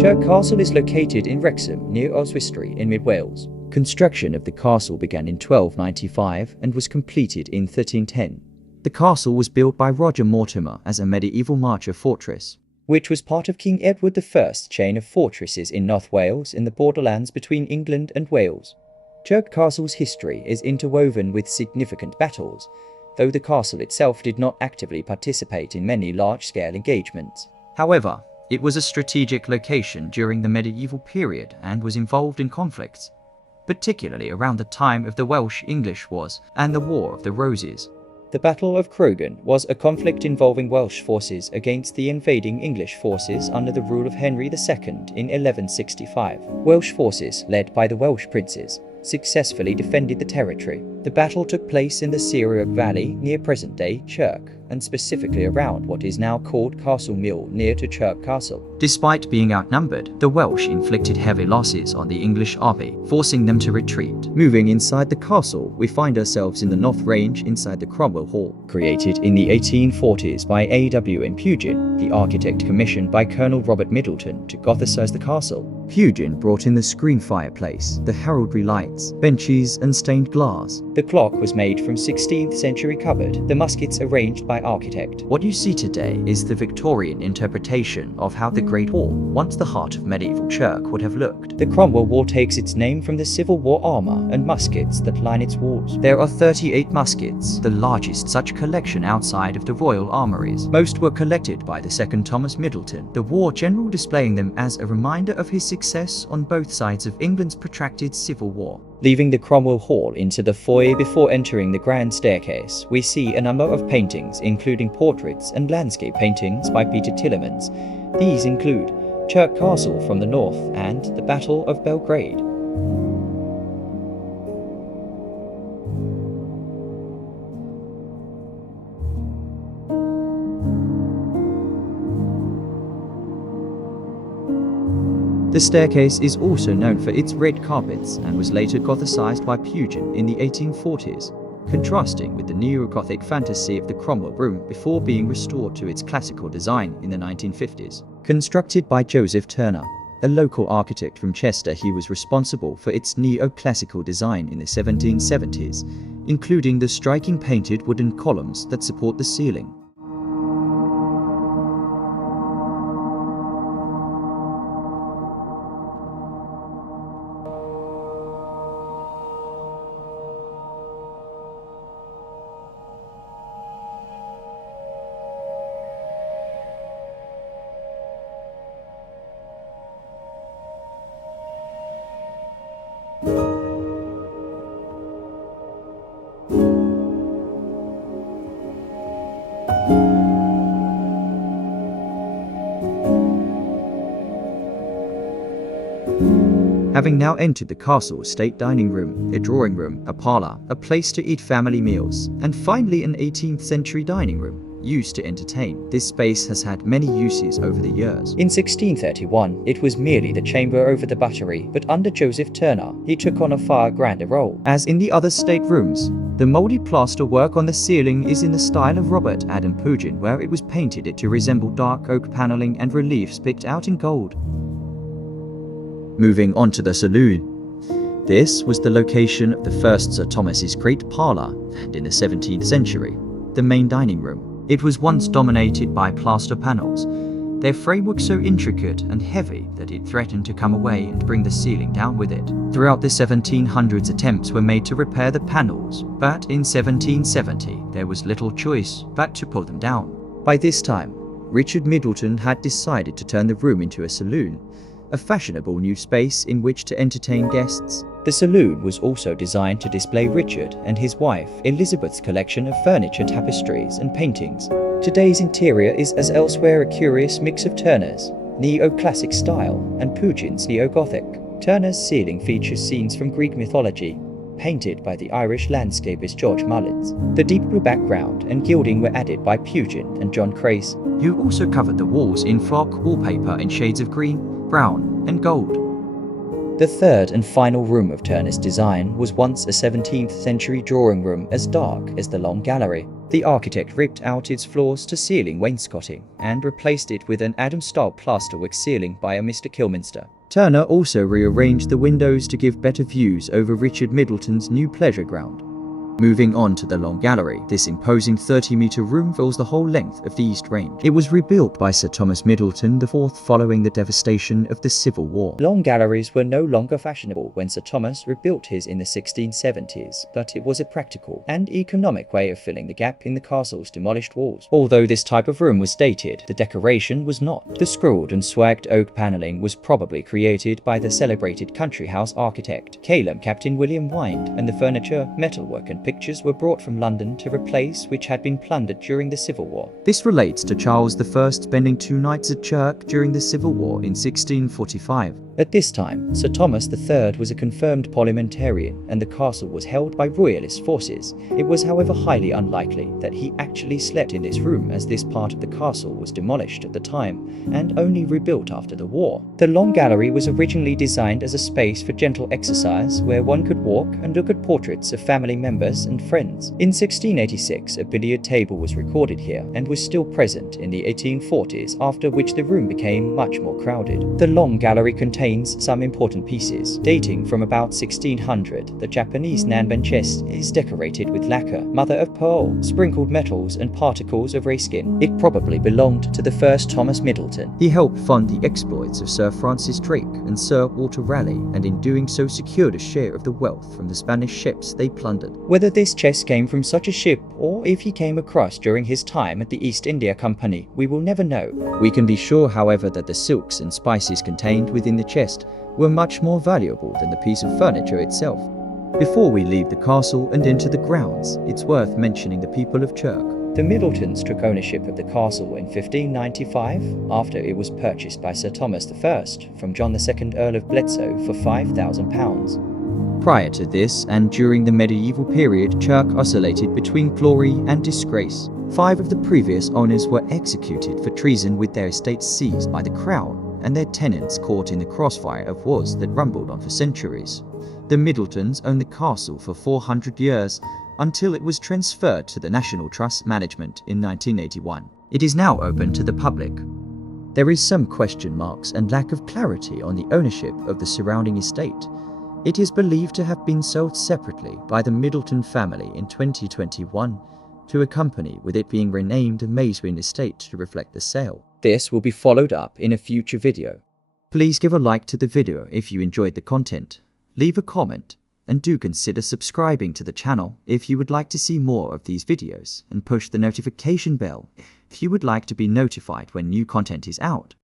Chirk Castle is located in Wrexham, near Oswestry in mid-Wales. Construction of the castle began in 1295 and was completed in 1310. The castle was built by Roger Mortimer as a medieval marcher fortress, which was part of King Edward I's chain of fortresses in North Wales in the borderlands between England and Wales. Chirk Castle's history is interwoven with significant battles, though the castle itself did not actively participate in many large-scale engagements. However, it was a strategic location during the medieval period and was involved in conflicts, particularly around the time of the Welsh-English Wars and the War of the Roses. The Battle of Croghan was a conflict involving Welsh forces against the invading English forces under the rule of Henry II in 1165. Welsh forces, led by the Welsh princes, successfully defended the territory. The battle took place in the Ceiriog Valley near present-day Chirk, and specifically around what is now called Castle Mill near to Chirk Castle. Despite being outnumbered, the Welsh inflicted heavy losses on the English army, forcing them to retreat. Moving inside the castle, we find ourselves in the North Range inside the Cromwell Hall. Created in the 1840s by A.W. Pugin, the architect commissioned by Colonel Robert Middleton to Gothicize the castle. Pugin brought in the screen fireplace, the heraldry lights, benches and stained glass. The clock was made from 16th century cupboard, the muskets arranged by architect. What you see today is the Victorian interpretation of how the Great Hall, once the heart of medieval Chirk, would have looked. The Cromwell Wall takes its name from the Civil War armour and muskets that line its walls. There are 38 muskets, the largest such collection outside of the royal armouries. Most were collected by the 2nd Thomas Middleton, the war general displaying them as a reminder of his success on both sides of England's protracted civil war. Leaving the Cromwell Hall into the foyer before entering the grand staircase, we see a number of paintings including portraits and landscape paintings by Peter Tillemans. These include Chirk Castle from the north and the Battle of Belgrade. The staircase is also known for its red carpets and was later Gothicized by Pugin in the 1840s, contrasting with the neo-Gothic fantasy of the Cromwell room before being restored to its classical design in the 1950s. Constructed by Joseph Turner, a local architect from Chester, he was responsible for its neo-classical design in the 1770s, including the striking painted wooden columns that support the ceiling. Having now entered the castle's state dining room, a drawing room, a parlour, a place to eat family meals, and finally an 18th century dining room, used to entertain, this space has had many uses over the years. In 1631, it was merely the chamber over the buttery, but under Joseph Turner, he took on a far grander role. As in the other state rooms, the mouldy plaster work on the ceiling is in the style of Robert Adam Pugin, where it was painted to resemble dark oak panelling and reliefs picked out in gold. Moving on to the saloon. This was the location of the first Sir Thomas's great parlour, and in the 17th century, the main dining room. It was once dominated by plaster panels, their framework so intricate and heavy that it threatened to come away and bring the ceiling down with it. Throughout the 1700s, attempts were made to repair the panels, but in 1770 there was little choice but to pull them down. By this time, Richard Middleton had decided to turn the room into a saloon, a fashionable new space in which to entertain guests. The saloon was also designed to display Richard and his wife Elizabeth's collection of furniture, tapestries and paintings. Today's interior is, as elsewhere, a curious mix of Turner's neo-classic style and Pugin's neo-Gothic. Turner's ceiling features scenes from Greek mythology, painted by the Irish landscapist George Mullins. The deep blue background and gilding were added by Pugin and John Crace, who also covered the walls in flock wallpaper in shades of green, brown and gold. The third and final room of Turner's design was once a 17th century drawing room as dark as the Long Gallery. The architect ripped out its floors-to-ceiling wainscoting and replaced it with an Adam-style plasterwork ceiling by a Mr. Kilminster. Turner also rearranged the windows to give better views over Richard Middleton's new pleasure ground. Moving on to the Long Gallery, this imposing 30-meter room fills the whole length of the East Range. It was rebuilt by Sir Thomas Middleton IV following the devastation of the Civil War. Long galleries were no longer fashionable when Sir Thomas rebuilt his in the 1670s, but it was a practical and economic way of filling the gap in the castle's demolished walls. Although this type of room was dated, the decoration was not. The scrolled and swagged oak panelling was probably created by the celebrated country house architect, Calum Captain William Wind, and the furniture, metalwork and pictures were brought from London to replace which had been plundered during the Civil War. This relates to Charles I spending 2 nights at Chirk during the Civil War in 1645. At this time, Sir Thomas III was a confirmed parliamentarian and the castle was held by royalist forces. It was however highly unlikely that he actually slept in this room, as this part of the castle was demolished at the time and only rebuilt after the war. The Long Gallery was originally designed as a space for gentle exercise where one could walk and look at portraits of family members and friends. In 1686, a billiard table was recorded here and was still present in the 1840s, after which the room became much more crowded. The Long Gallery contains some important pieces. Dating from about 1600, the Japanese Nanban chest is decorated with lacquer, mother of pearl, sprinkled metals and particles of rayskin. It probably belonged to the first Thomas Middleton. He helped fund the exploits of Sir Francis Drake and Sir Walter Raleigh, and in doing so secured a share of the wealth from the Spanish ships they plundered. Whether this chest came from such a ship or if he came across during his time at the East India Company, we will never know. We can be sure, however, that the silks and spices contained within the chest were much more valuable than the piece of furniture itself. Before we leave the castle and enter the grounds, it's worth mentioning the people of Chirk. The Middletons took ownership of the castle in 1595 after it was purchased by Sir Thomas I from John II, Earl of Bledsoe, for £5,000. Prior to this and during the medieval period, Chirk oscillated between glory and disgrace. 5 of the previous owners were executed for treason, with their estates seized by the crown and their tenants caught in the crossfire of wars that rumbled on for centuries. The Middletons owned the castle for 400 years until it was transferred to the National Trust management in 1981. It is now open to the public. There is some question marks and lack of clarity on the ownership of the surrounding estate. It is believed to have been sold separately by the Middleton family in 2021 to a company, with it being renamed Mayswin Estate to reflect the sale. This will be followed up in a future video. Please give a like to the video if you enjoyed the content, leave a comment, and do consider subscribing to the channel if you would like to see more of these videos, and push the notification bell if you would like to be notified when new content is out.